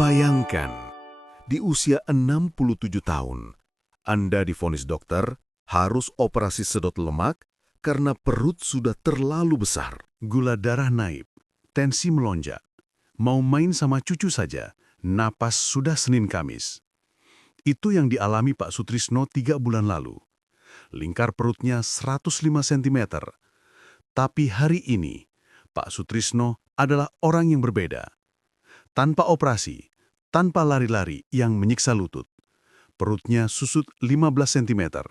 Bayangkan, di usia 67 tahun, Anda divonis dokter harus operasi sedot lemak karena perut sudah terlalu besar. Gula darah naik, tensi melonjak. Mau main sama cucu saja, napas sudah Senin Kamis. Itu yang dialami Pak Sutrisno 3 bulan lalu. Lingkar perutnya 105 cm. Tapi hari ini, Pak Sutrisno adalah orang yang berbeda. Tanpa operasi, tanpa lari-lari yang menyiksa lutut. Perutnya susut 15 cm.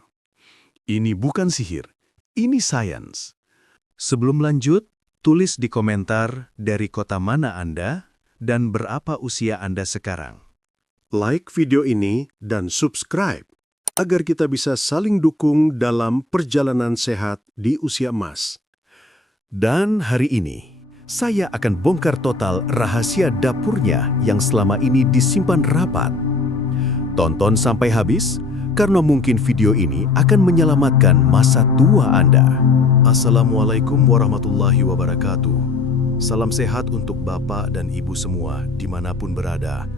Ini bukan sihir, ini sains. Sebelum lanjut, tulis di komentar dari kota mana Anda dan berapa usia Anda sekarang. Like video ini dan subscribe agar kita bisa saling dukung dalam perjalanan sehat di usia emas. Dan hari ini, saya akan bongkar total rahasia dapurnya yang selama ini disimpan rapat. Tonton sampai habis, karena mungkin video ini akan menyelamatkan masa tua Anda. Assalamualaikum warahmatullahi wabarakatuh. Salam sehat untuk Bapak dan Ibu semua dimanapun berada.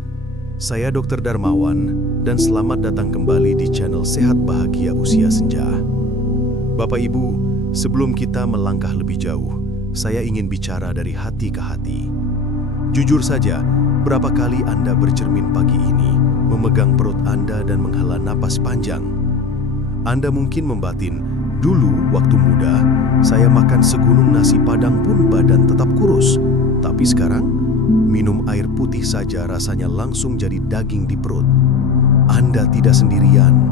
Saya Dr. Darmawan dan selamat datang kembali di channel Sehat Bahagia Usia Senja. Bapak Ibu, sebelum kita melangkah lebih jauh, saya ingin bicara dari hati ke hati. Jujur saja, berapa kali Anda bercermin pagi ini, memegang perut Anda dan menghela napas panjang? Anda mungkin membatin, dulu waktu muda, saya makan segunung nasi padang pun badan tetap kurus. Tapi sekarang, minum air putih saja rasanya langsung jadi daging di perut. Anda tidak sendirian.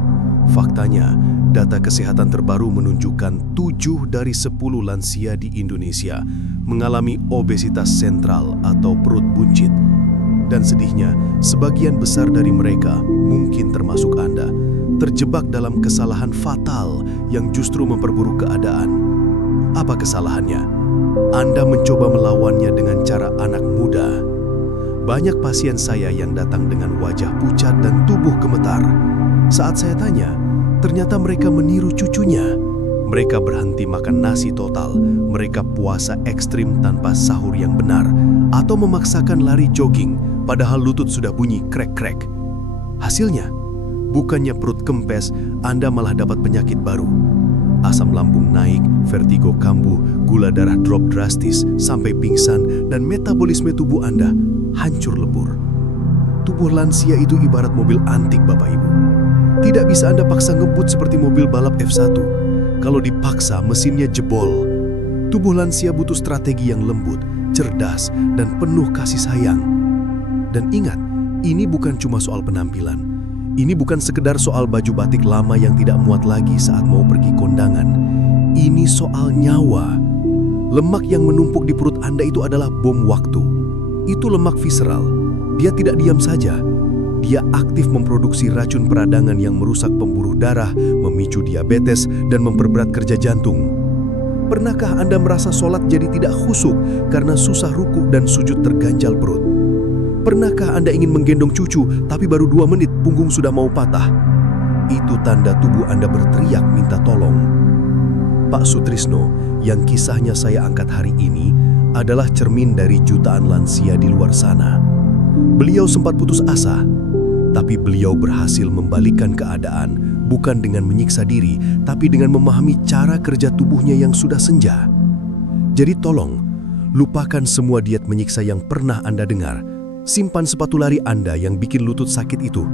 Faktanya, data kesehatan terbaru menunjukkan 7 dari 10 lansia di Indonesia mengalami obesitas sentral atau perut buncit. Dan sedihnya, sebagian besar dari mereka, mungkin termasuk Anda, terjebak dalam kesalahan fatal yang justru memperburuk keadaan. Apa kesalahannya? Anda mencoba melawannya dengan cara anak muda. Banyak pasien saya yang datang dengan wajah pucat dan tubuh gemetar. Saat saya tanya, ternyata mereka meniru cucunya. Mereka berhenti makan nasi total, mereka puasa ekstrim tanpa sahur yang benar, atau memaksakan lari jogging, padahal lutut sudah bunyi krek-krek. Hasilnya, bukannya perut kempes, Anda malah dapat penyakit baru. Asam lambung naik, vertigo kambuh, gula darah drop drastis, sampai pingsan, dan metabolisme tubuh Anda hancur lebur. Tubuh lansia itu ibarat mobil antik, Bapak Ibu. Tidak bisa Anda paksa ngebut seperti mobil balap F1. Kalau dipaksa, mesinnya jebol. Tubuh lansia butuh strategi yang lembut, cerdas, dan penuh kasih sayang. Dan ingat, ini bukan cuma soal penampilan. Ini bukan sekedar soal baju batik lama yang tidak muat lagi saat mau pergi kondangan. Ini soal nyawa. Lemak yang menumpuk di perut Anda itu adalah bom waktu. Itu lemak visceral. Dia tidak diam saja. Dia aktif memproduksi racun peradangan yang merusak pembuluh darah, memicu diabetes, dan memperberat kerja jantung. Pernahkah Anda merasa sholat jadi tidak khusyuk karena susah ruku dan sujud terganjal perut? Pernahkah Anda ingin menggendong cucu, tapi baru 2 menit punggung sudah mau patah? Itu tanda tubuh Anda berteriak minta tolong. Pak Sutrisno, yang kisahnya saya angkat hari ini, adalah cermin dari jutaan lansia di luar sana. Beliau sempat putus asa, tapi beliau berhasil membalikkan keadaan bukan dengan menyiksa diri, tapi dengan memahami cara kerja tubuhnya yang sudah senja. Jadi tolong, lupakan semua diet menyiksa yang pernah Anda dengar. Simpan sepatu lari Anda yang bikin lutut sakit itu.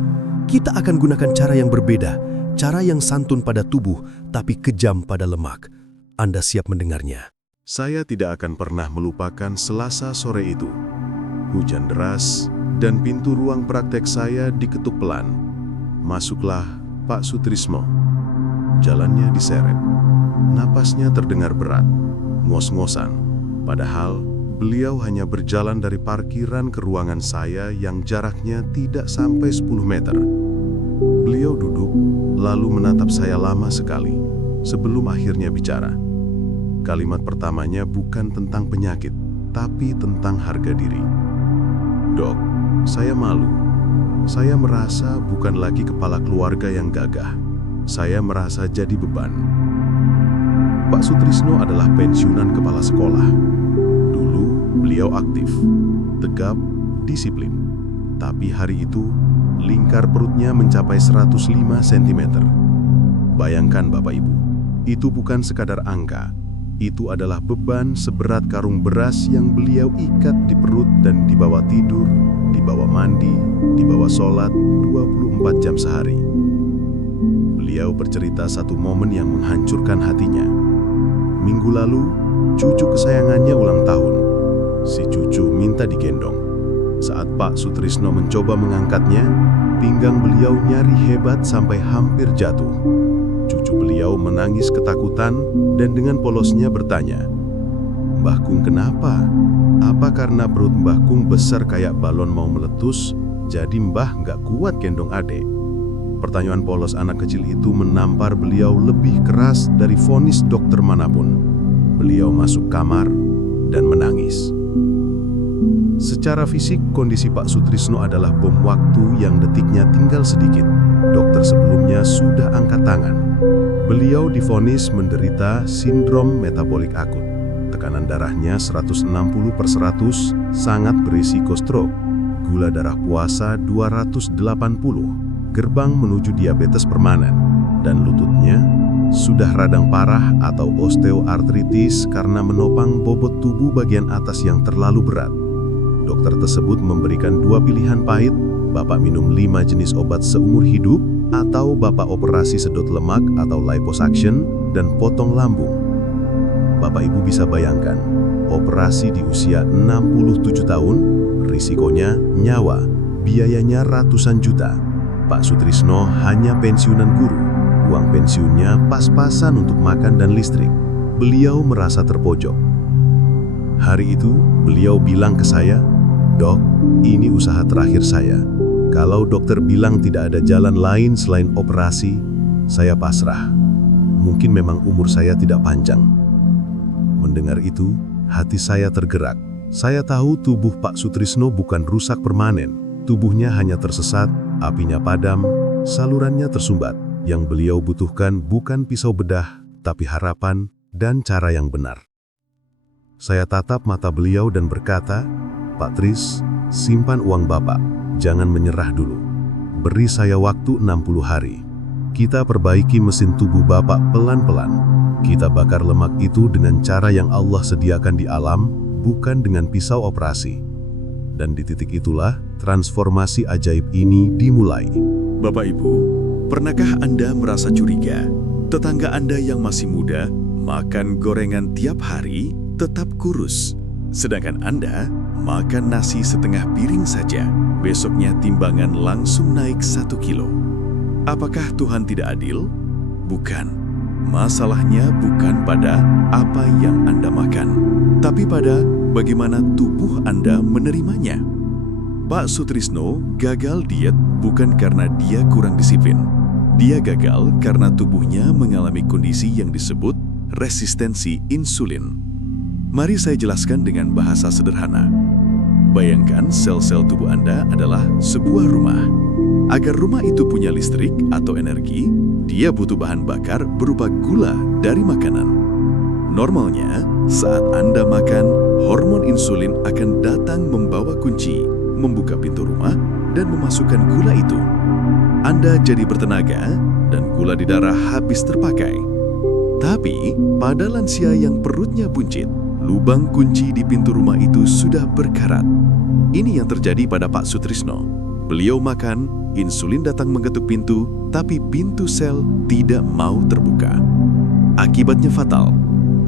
Kita akan gunakan cara yang berbeda, cara yang santun pada tubuh, tapi kejam pada lemak. Anda siap mendengarnya? Saya tidak akan pernah melupakan Selasa sore itu. Hujan deras, dan pintu ruang praktek saya diketuk pelan. Masuklah, Pak Sutrisno. Jalannya diseret. Napasnya terdengar berat, ngos-ngosan. Padahal, beliau hanya berjalan dari parkiran ke ruangan saya yang jaraknya tidak sampai 10 meter. Beliau duduk, lalu menatap saya lama sekali, sebelum akhirnya bicara. Kalimat pertamanya bukan tentang penyakit, tapi tentang harga diri. Dok, saya malu. Saya merasa bukan lagi kepala keluarga yang gagah. Saya merasa jadi beban. Pak Sutrisno adalah pensiunan kepala sekolah. Dulu beliau aktif, tegap, disiplin. Tapi hari itu, lingkar perutnya mencapai 105 cm. Bayangkan Bapak Ibu, itu bukan sekadar angka. Itu adalah beban seberat karung beras yang beliau ikat di perut dan dibawa tidur, dibawa mandi, dibawa sholat 24 jam sehari. Beliau bercerita satu momen yang menghancurkan hatinya. Minggu lalu, cucu kesayangannya ulang tahun. Si cucu minta digendong. Saat Pak Sutrisno mencoba mengangkatnya, pinggang beliau nyari hebat sampai hampir jatuh. Cucu beliau menangis ketakutan dan dengan polosnya bertanya, "Mbah Kung kenapa? Apa karena perut Mbah Kung besar kayak balon mau meletus, jadi Mbah nggak kuat gendong adek?" Pertanyaan polos anak kecil itu menampar beliau lebih keras dari vonis dokter manapun. Beliau masuk kamar dan menangis. Secara fisik, kondisi Pak Sutrisno adalah bom waktu yang detiknya tinggal sedikit. Dokter sebelumnya sudah angkat tangan. Beliau divonis menderita sindrom metabolik akut. Tekanan darahnya 160/100, sangat berisiko stroke. Gula darah puasa 280, gerbang menuju diabetes permanen. Dan lututnya sudah radang parah atau osteoartritis karena menopang bobot tubuh bagian atas yang terlalu berat. Dokter tersebut memberikan 2 pilihan pahit, Bapak minum 5 jenis obat seumur hidup, atau Bapak operasi sedot lemak atau liposuction dan potong lambung. Bapak Ibu bisa bayangkan, operasi di usia 67 tahun, risikonya nyawa, biayanya ratusan juta. Pak Sutrisno hanya pensiunan guru, uang pensiunnya pas-pasan untuk makan dan listrik. Beliau merasa terpojok. Hari itu, beliau bilang ke saya, "Dok, ini usaha terakhir saya. Kalau dokter bilang tidak ada jalan lain selain operasi, saya pasrah. Mungkin memang umur saya tidak panjang." Mendengar itu, hati saya tergerak. Saya tahu tubuh Pak Sutrisno bukan rusak permanen. Tubuhnya hanya tersesat, apinya padam, salurannya tersumbat. Yang beliau butuhkan bukan pisau bedah, tapi harapan dan cara yang benar. Saya tatap mata beliau dan berkata, "Pak Tris, simpan uang Bapak. Jangan menyerah dulu. Beri saya waktu 60 hari. Kita perbaiki mesin tubuh Bapak pelan-pelan. Kita bakar lemak itu dengan cara yang Allah sediakan di alam, bukan dengan pisau operasi." Dan di titik itulah, transformasi ajaib ini dimulai. Bapak Ibu, pernahkah Anda merasa curiga? Tetangga Anda yang masih muda, makan gorengan tiap hari, tetap kurus. Sedangkan Anda makan nasi setengah piring saja, besoknya timbangan langsung naik 1 kilo. Apakah Tuhan tidak adil? Bukan. Masalahnya bukan pada apa yang Anda makan, tapi pada bagaimana tubuh Anda menerimanya. Pak Sutrisno gagal diet bukan karena dia kurang disiplin. Dia gagal karena tubuhnya mengalami kondisi yang disebut resistensi insulin. Mari saya jelaskan dengan bahasa sederhana. Bayangkan sel-sel tubuh Anda adalah sebuah rumah. Agar rumah itu punya listrik atau energi, dia butuh bahan bakar berupa gula dari makanan. Normalnya, saat Anda makan, hormon insulin akan datang membawa kunci, membuka pintu rumah, dan memasukkan gula itu. Anda jadi bertenaga, dan gula di darah habis terpakai. Tapi, pada lansia yang perutnya buncit, lubang kunci di pintu rumah itu sudah berkarat. Ini yang terjadi pada Pak Sutrisno. Beliau makan, insulin datang mengetuk pintu, tapi pintu sel tidak mau terbuka. Akibatnya fatal.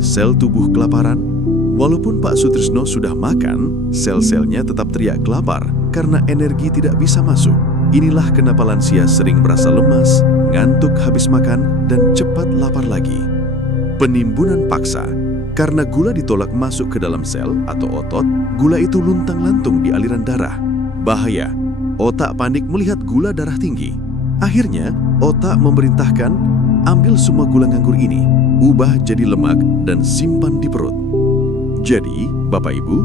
Sel tubuh kelaparan. Walaupun Pak Sutrisno sudah makan, sel-selnya tetap teriak lapar karena energi tidak bisa masuk. Inilah kenapa lansia sering merasa lemas, ngantuk habis makan, dan cepat lapar lagi. Penimbunan paksa. Karena gula ditolak masuk ke dalam sel atau otot, gula itu luntang-lantung di aliran darah. Bahaya, otak panik melihat gula darah tinggi. Akhirnya, otak memerintahkan, ambil semua gula nganggur ini, ubah jadi lemak dan simpan di perut. Jadi, Bapak Ibu,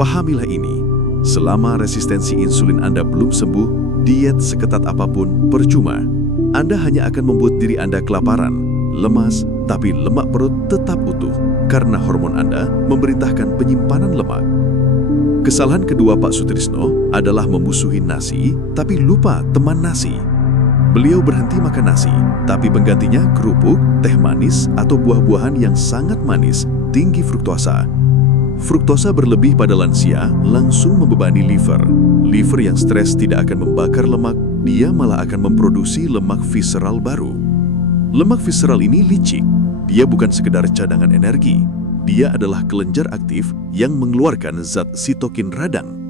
pahamilah ini. Selama resistensi insulin Anda belum sembuh, diet seketat apapun percuma. Anda hanya akan membuat diri Anda kelaparan, lemas, tapi lemak perut tetap utuh karena hormon Anda memerintahkan penyimpanan lemak. Kesalahan kedua Pak Sutrisno adalah memusuhi nasi, tapi lupa teman nasi. Beliau berhenti makan nasi, tapi penggantinya kerupuk, teh manis, atau buah-buahan yang sangat manis, tinggi fruktosa. Fruktosa berlebih pada lansia langsung membebani liver. Liver yang stres tidak akan membakar lemak, dia malah akan memproduksi lemak visceral baru. Lemak visceral ini licik, dia bukan sekedar cadangan energi. Dia adalah kelenjar aktif yang mengeluarkan zat sitokin radang.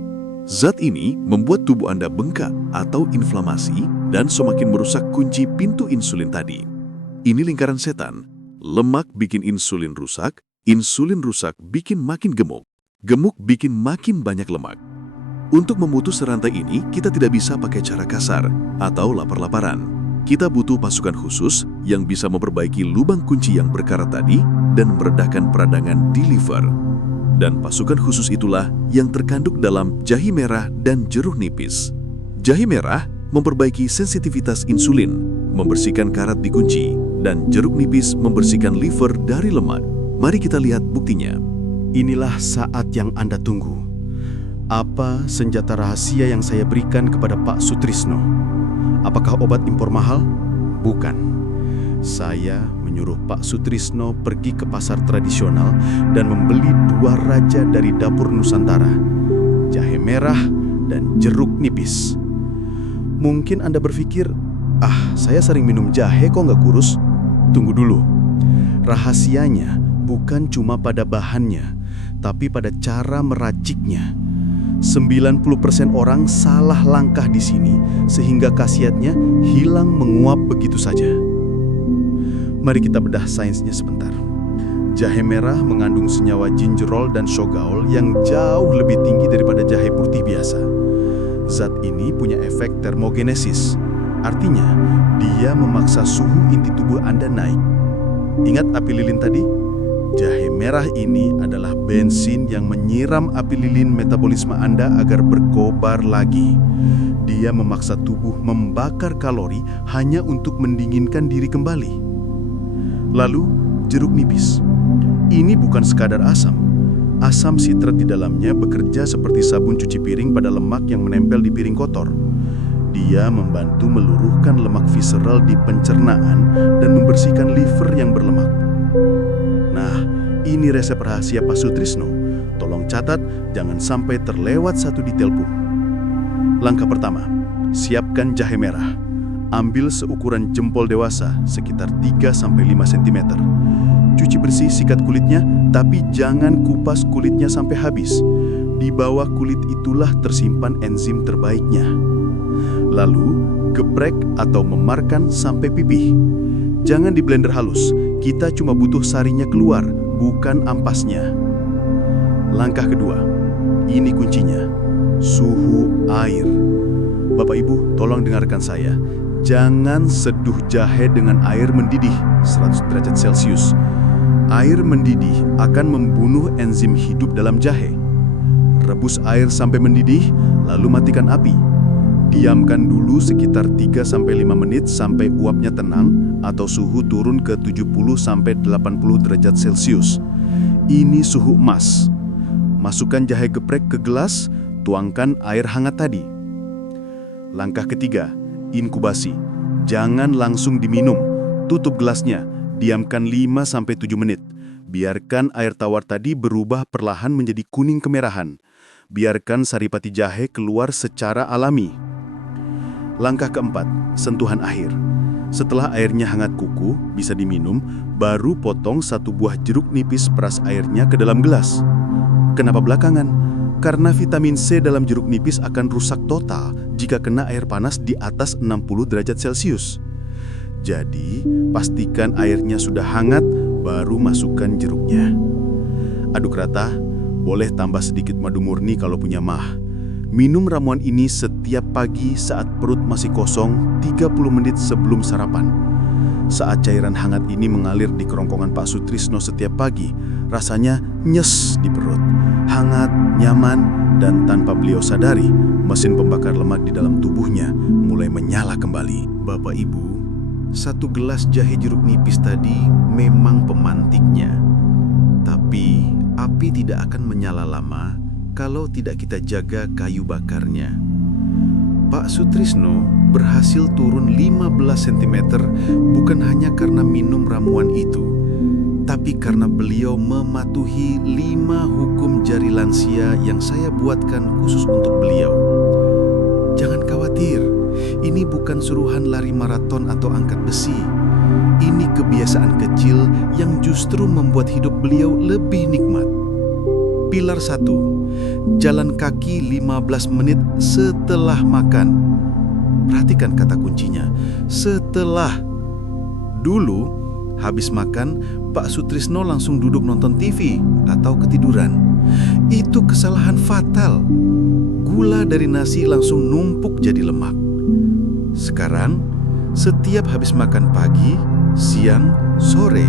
Zat ini membuat tubuh Anda bengkak atau inflamasi dan semakin merusak kunci pintu insulin tadi. Ini lingkaran setan. Lemak bikin insulin rusak bikin makin gemuk. Gemuk bikin makin banyak lemak. Untuk memutus rantai ini, kita tidak bisa pakai cara kasar atau lapar-laparan. Kita butuh pasukan khusus yang bisa memperbaiki lubang kunci yang berkarat tadi dan meredakan peradangan di liver. Dan pasukan khusus itulah yang terkandung dalam jahe merah dan jeruk nipis. Jahe merah memperbaiki sensitivitas insulin, membersihkan karat di kunci, dan jeruk nipis membersihkan liver dari lemak. Mari kita lihat buktinya. Inilah saat yang Anda tunggu. Apa senjata rahasia yang saya berikan kepada Pak Sutrisno? Apakah obat impor mahal? Bukan. Saya menyuruh Pak Sutrisno pergi ke pasar tradisional dan membeli 2 raja dari dapur Nusantara, jahe merah dan jeruk nipis. Mungkin Anda berpikir, saya sering minum jahe kok nggak kurus? Tunggu dulu. Rahasianya bukan cuma pada bahannya, tapi pada cara meraciknya. 90% orang salah langkah di sini sehingga khasiatnya hilang menguap begitu saja. Mari kita bedah sainsnya sebentar. Jahe merah mengandung senyawa gingerol dan shogaol yang jauh lebih tinggi daripada jahe putih biasa. Zat ini punya efek termogenesis, artinya dia memaksa suhu inti tubuh Anda naik. Ingat api lilin tadi? Jahe merah ini adalah bensin yang menyiram api lilin metabolisme Anda agar berkobar lagi. Dia memaksa tubuh membakar kalori hanya untuk mendinginkan diri kembali. Lalu, jeruk nipis. Ini bukan sekadar asam. Asam sitrat di dalamnya bekerja seperti sabun cuci piring pada lemak yang menempel di piring kotor. Dia membantu meluruhkan lemak visceral di pencernaan dan membersihkan liver yang berlemak. Nah, ini resep rahasia Pak Sutrisno. Tolong catat, jangan sampai terlewat satu detail pun. Langkah pertama, siapkan jahe merah. Ambil seukuran jempol dewasa, sekitar 3-5 cm. Cuci bersih, sikat kulitnya, tapi jangan kupas kulitnya sampai habis. Di bawah kulit itulah tersimpan enzim terbaiknya. Lalu, geprek atau memarkan sampai pipih. Jangan di blender halus, kita cuma butuh sarinya keluar, bukan ampasnya. Langkah kedua, ini kuncinya, suhu air. Bapak Ibu, tolong dengarkan saya. Jangan seduh jahe dengan air mendidih 100 derajat Celcius. Air mendidih akan membunuh enzim hidup dalam jahe. Rebus air sampai mendidih, lalu matikan api. Diamkan dulu sekitar 3-5 menit sampai uapnya tenang atau suhu turun ke 70-80 derajat Celcius. Ini suhu emas. Masukkan jahe geprek ke gelas, tuangkan air hangat tadi. Langkah ketiga, inkubasi. Jangan langsung diminum. Tutup gelasnya, diamkan 5-7 menit. Biarkan air tawar tadi berubah perlahan menjadi kuning kemerahan. Biarkan saripati jahe keluar secara alami. Langkah keempat, sentuhan akhir. Setelah airnya hangat kuku, bisa diminum, baru potong 1 buah jeruk nipis, peras airnya ke dalam gelas. Kenapa belakangan? Karena vitamin C dalam jeruk nipis akan rusak total jika kena air panas di atas 60 derajat Celcius. Jadi, pastikan airnya sudah hangat, baru masukkan jeruknya. Aduk rata, boleh tambah sedikit madu murni kalau punya mah. Minum ramuan ini setiap pagi saat perut masih kosong 30 menit sebelum sarapan. Saat cairan hangat ini mengalir di kerongkongan Pak Sutrisno setiap pagi, rasanya nyes di perut. Hangat, nyaman, dan tanpa beliau sadari, mesin pembakar lemak di dalam tubuhnya mulai menyala kembali. Bapak Ibu, 1 gelas jahe jeruk nipis tadi memang pemantiknya. Tapi api tidak akan menyala lama kalau tidak kita jaga kayu bakarnya. Pak Sutrisno berhasil turun 15 cm bukan hanya karena minum ramuan itu, tapi karena beliau mematuhi 5 hukum jari lansia yang saya buatkan khusus untuk beliau. Jangan khawatir, ini bukan suruhan lari maraton atau angkat besi. Ini kebiasaan kecil yang justru membuat hidup beliau lebih nikmat. Pilar 1, jalan kaki 15 menit setelah makan. Perhatikan kata kuncinya, setelah. Dulu, habis makan, Pak Sutrisno langsung duduk nonton TV atau ketiduran. Itu kesalahan fatal. Gula dari nasi langsung numpuk jadi lemak. Sekarang, setiap habis makan pagi, siang, sore,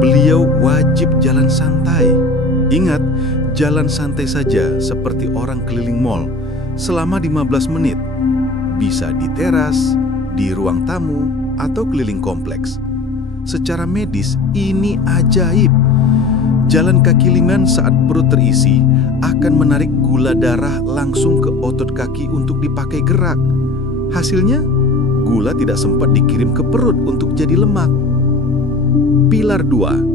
beliau wajib jalan santai. Ingat, jalan santai saja seperti orang keliling mall selama 15 menit. Bisa di teras, di ruang tamu, atau keliling kompleks. Secara medis, ini ajaib. Jalan kaki ringan saat perut terisi akan menarik gula darah langsung ke otot kaki untuk dipakai gerak. Hasilnya, gula tidak sempat dikirim ke perut untuk jadi lemak. Pilar 2.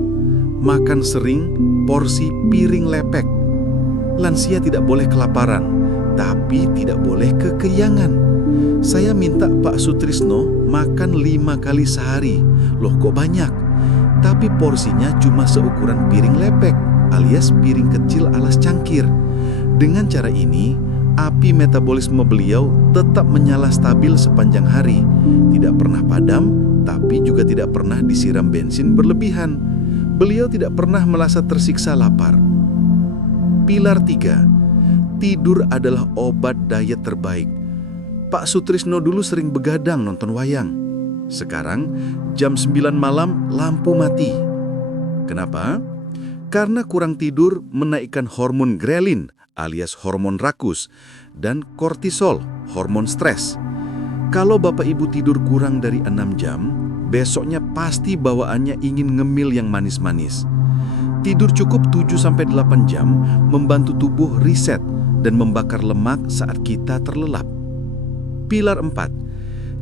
Makan sering, porsi piring lepek. Lansia tidak boleh kelaparan, tapi tidak boleh kekenyangan. Saya minta Pak Sutrisno makan 5 kali sehari. Loh kok banyak? Tapi porsinya cuma seukuran piring lepek, alias piring kecil alas cangkir. Dengan cara ini, api metabolisme beliau tetap menyala stabil sepanjang hari. Tidak pernah padam, tapi juga tidak pernah disiram bensin berlebihan. Beliau tidak pernah merasa tersiksa lapar. Pilar 3. Tidur adalah obat diet terbaik. Pak Sutrisno dulu sering begadang nonton wayang. Sekarang, jam 9 malam lampu mati. Kenapa? Karena kurang tidur menaikkan hormon grelin alias hormon rakus dan kortisol, hormon stres. Kalau Bapak Ibu tidur kurang dari 6 jam, besoknya pasti bawaannya ingin ngemil yang manis-manis. Tidur cukup 7-8 jam membantu tubuh reset dan membakar lemak saat kita terlelap. Pilar 4.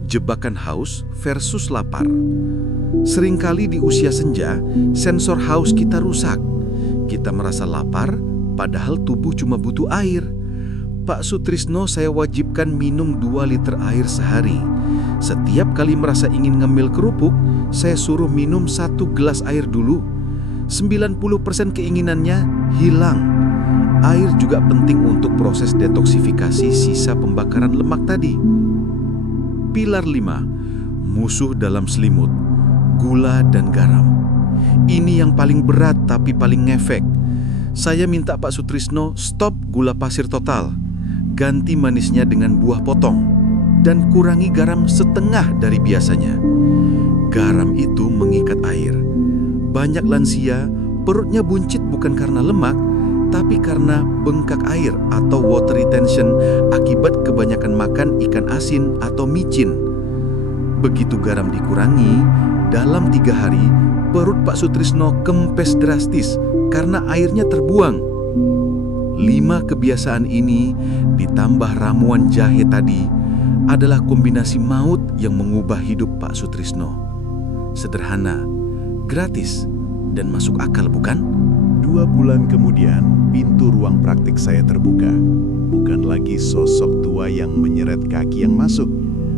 Jebakan haus versus lapar. Seringkali di usia senja, sensor haus kita rusak. Kita merasa lapar, padahal tubuh cuma butuh air. Pak Sutrisno saya wajibkan minum 2 liter air sehari. Setiap kali merasa ingin ngemil kerupuk, saya suruh minum 1 gelas air dulu. 90% keinginannya hilang. Air juga penting untuk proses detoksifikasi sisa pembakaran lemak tadi. Pilar 5. Musuh dalam selimut, gula dan garam. Ini yang paling berat tapi paling ngefek. Saya minta Pak Sutrisno stop gula pasir total. Ganti manisnya dengan buah potong. Dan kurangi garam setengah dari biasanya. Garam itu mengikat air. Banyak lansia, perutnya buncit bukan karena lemak, tapi karena bengkak air atau water retention akibat kebanyakan makan ikan asin atau micin. Begitu garam dikurangi, dalam 3 hari, perut Pak Sutrisno kempes drastis karena airnya terbuang. 5 kebiasaan ini ditambah ramuan jahe tadi adalah kombinasi maut yang mengubah hidup Pak Sutrisno. Sederhana, gratis, dan masuk akal bukan? 2 bulan kemudian, pintu ruang praktik saya terbuka. Bukan lagi sosok tua yang menyeret kaki yang masuk,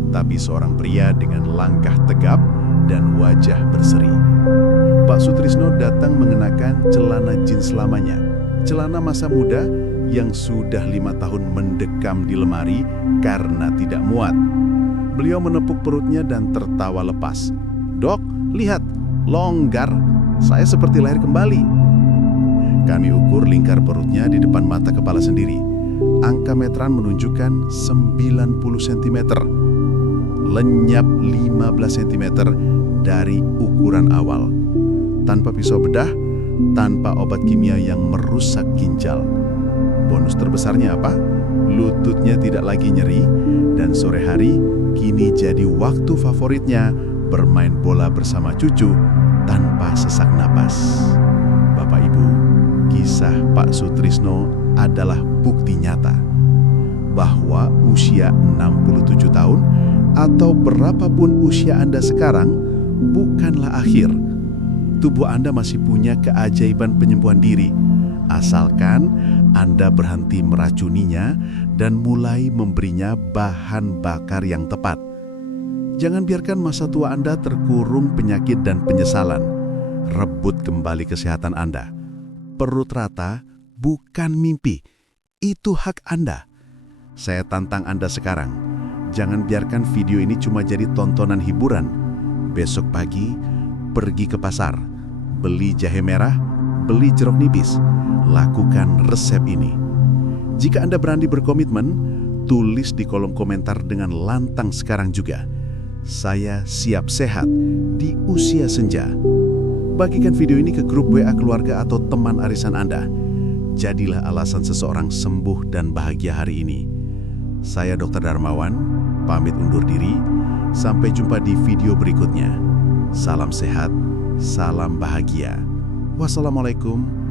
tapi seorang pria dengan langkah tegap dan wajah berseri. Pak Sutrisno datang mengenakan celana jeans lamanya, celana masa muda yang sudah 5 tahun mendekam di lemari karena tidak muat. Beliau menepuk perutnya dan tertawa lepas. "Dok, lihat, longgar. Saya seperti lahir kembali." Kami ukur lingkar perutnya di depan mata kepala sendiri. Angka meteran menunjukkan 90 cm. Lenyap 15 cm dari ukuran awal. Tanpa pisau bedah, tanpa obat kimia yang merusak ginjal. Bonus terbesarnya apa? Lututnya tidak lagi nyeri, dan sore hari kini jadi waktu favoritnya bermain bola bersama cucu tanpa sesak napas. Bapak Ibu, kisah Pak Sutrisno adalah bukti nyata bahwa usia 67 tahun atau berapapun usia Anda sekarang bukanlah akhir. Tubuh Anda masih punya keajaiban penyembuhan diri, asalkan Anda berhenti meracuninya dan mulai memberinya bahan bakar yang tepat. Jangan biarkan masa tua Anda terkurung penyakit dan penyesalan. Rebut kembali kesehatan Anda. Perut rata bukan mimpi, itu hak Anda. Saya tantang Anda sekarang, jangan biarkan video ini cuma jadi tontonan hiburan. Besok pagi, pergi ke pasar, beli jahe merah, beli jeruk nipis, lakukan resep ini. Jika Anda berani berkomitmen, tulis di kolom komentar dengan lantang sekarang juga. Saya siap sehat di usia senja. Bagikan video ini ke grup WA keluarga atau teman arisan Anda. Jadilah alasan seseorang sembuh dan bahagia hari ini. Saya Dr. Darmawan, pamit undur diri. Sampai jumpa di video berikutnya. Salam sehat, salam bahagia. Wassalamualaikum